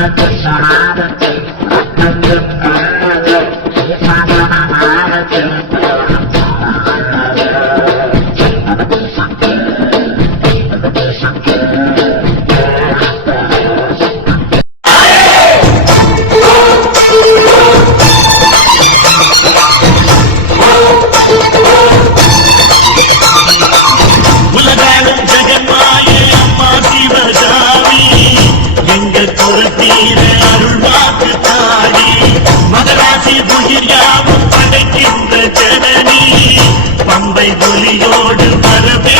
Thank you. மலையோடு மரபே